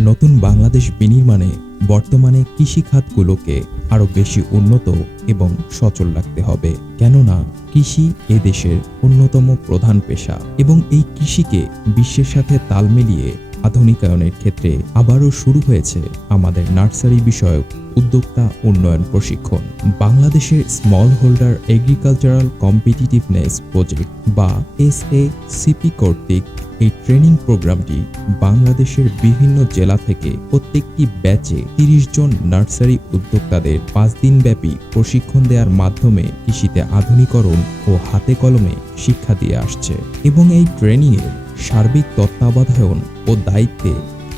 নতুন বাংলাদেশ বিনির্মাণে বর্তমানে কৃষি খাতগুলোকে আরও বেশি উন্নত এবং সচল রাখতে হবে। কেননা, কৃষি এ দেশের অন্যতম প্রধান পেশা এবং এই কৃষিকে বিশ্বের সাথে তাল মিলিয়ে আধুনিকায়নের ক্ষেত্রে আবারও শুরু হয়েছে আমাদের নার্সারি বিষয়ক উদ্যোক্তা উন্নয়ন প্রশিক্ষণ। বাংলাদেশের small holder agricultural competitiveness project বা এস এ সিপি কর্তৃক এই ট্রেনিং প্রোগ্রামটি বাংলাদেশের বিভিন্ন জেলা থেকে প্রত্যেকটি ব্যাচে তিরিশ জন নার্সারি উদ্যোক্তাদের পাঁচ দিনব্যাপী প্রশিক্ষণ দেওয়ার মাধ্যমে কৃষিতে আধুনিকরণ ও হাতে কলমে শিক্ষা দিয়ে আসছে এবং এই ট্রেনিংয়ের সার্বিক তত্ত্বাবধায়ন ও দায়িত্বে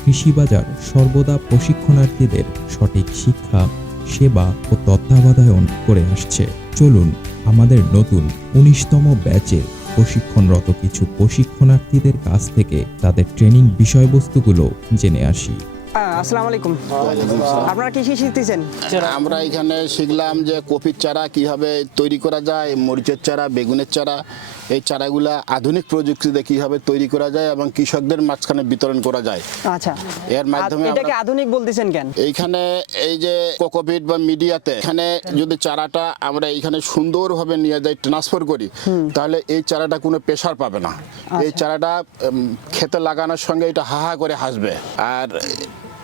কৃষি বাজার সর্বদা প্রশিক্ষণার্থীদের সঠিক শিক্ষা, সেবা ও তত্ত্বাবধায়ন করে আসছে। চলুন, আমাদের নতুন উনিশতম ব্যাচের প্রশিক্ষণরত কিছু প্রশিক্ষণার্থীদের কাছ থেকে তাদের ট্রেনিং বিষয়বস্তুগুলো জেনে আসি। আসসালামু আলাইকুম। আপনারা কি কি শিখতেছেন? আমরা এখানে শিখলাম যে কপির চারা কীভাবে তৈরি করা যায় মরিচের চারা বেগুনের চারা এই চারাগুলা আধুনিক প্রযুক্তিতে কীভাবে তৈরি করা যায় এবং কৃষকদের মাঝখানে বিতরণ করা যায়। আচ্ছা। এর মাধ্যমে এটাকে আধুনিক বলতেছেন কেন? এইখানে এই যে কোকোপিট বা মিডিয়াতে এখানে যদি চারাটা আমরা এইখানে সুন্দরভাবে নিয়ে যাই ট্রান্সফার করি তাহলে এই চারাটা কোনো প্রেশার পাবে না। এই চারাটা খেতে লাগানোর সঙ্গে এটা হাহা করে হাসবে। আর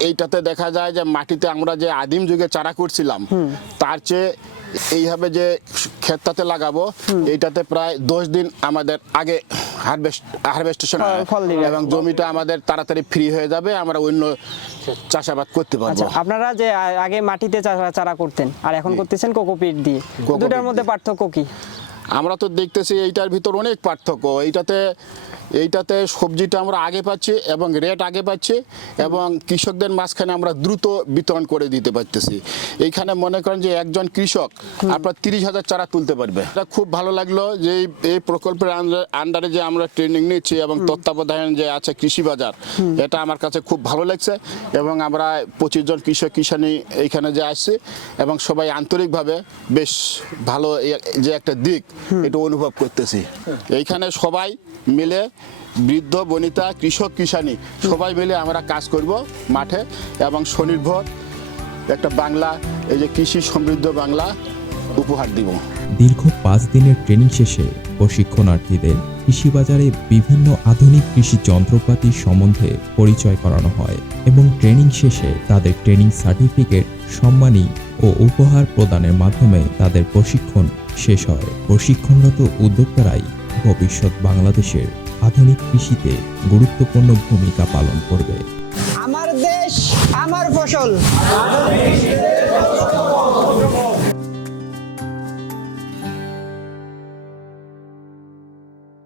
এইটাতে দেখা যায় যে মাটিতে আমরা যে আদিম যুগে চারা করছিলাম তার চেয়ে এইভাবে যে ক্ষেতটাতে লাগাবো এইটাতে প্রায় দশ দিন আমাদের আগে হারভেস্ট হারভেস্টেশন এবং জমিটা আমাদের তাড়াতাড়ি ফ্রি হয়ে যাবে আমরা অন্য চাষাবাদ করতে পারব। আচ্ছা আপনারা যে আগে মাটিতে চারা করতেন আর এখন করতেছেন কোকোপিট দিয়ে। দুটার মধ্যে পার্থক্য কি? আমরা তো দেখতেছি এইটার ভিতর অনেক পার্থক্য। এইটাতে এইটাতে সবজিটা আমরা আগে পাচ্ছি এবং রেট আগে পাচ্ছি এবং কৃষকদের মাঝখানে আমরা দ্রুত বিতরণ করে দিতে পারতেছি। এইখানে মনে করেন যে একজন কৃষক আপনার তিরিশ হাজার চারা তুলতে পারবে। এটা খুব ভালো লাগল যে এই- প্রকল্পের আন্ডার- আন্ডারে যে আমরা ট্রেনিং নিচ্ছি এবং তত্ত্বাবধান যে আছে কৃষি বাজার এটা আমার কাছে খুব ভালো লাগছে এবং আমরা পঁচিশ জন কৃষক কিষানি এইখানে যে আসছি এবং সবাই আন্তরিকভাবে বেশ ভালো যে একটা দিক এটা অনুভব করতেছি। এইখানে সবাই মিলে বৃদ্ধ, বনিতা, কৃষক, কিষানি, সবাই মিলে আমরা কাজ করব মাঠে এবং স্বনির্ভর একটা বাংলা, এই যে কৃষি সমৃদ্ধ বাংলা উপহার দিব। দীর্ঘ পাঁচ দিনের ট্রেনিং শেষে প্রশিক্ষণার্থীদের কৃষি বাজারে বিভিন্ন আধুনিক কৃষি যন্ত্রপাতি সম্বন্ধে পরিচয় করানো হয় এবং ট্রেনিং শেষে তাদের ট্রেনিং সার্টিফিকেট সম্মানী ও উপহার প্রদানের মাধ্যমে তাদের প্রশিক্ষণ শেষ হয়। প্রশিক্ষণরত উদ্যোক্তারাই ভবিষ্যৎ বাংলাদেশের আধুনিক কৃষিতে গুরুত্বপূর্ণ ভূমিকা পালন করবে। আমার দেশ, আমার ফসল।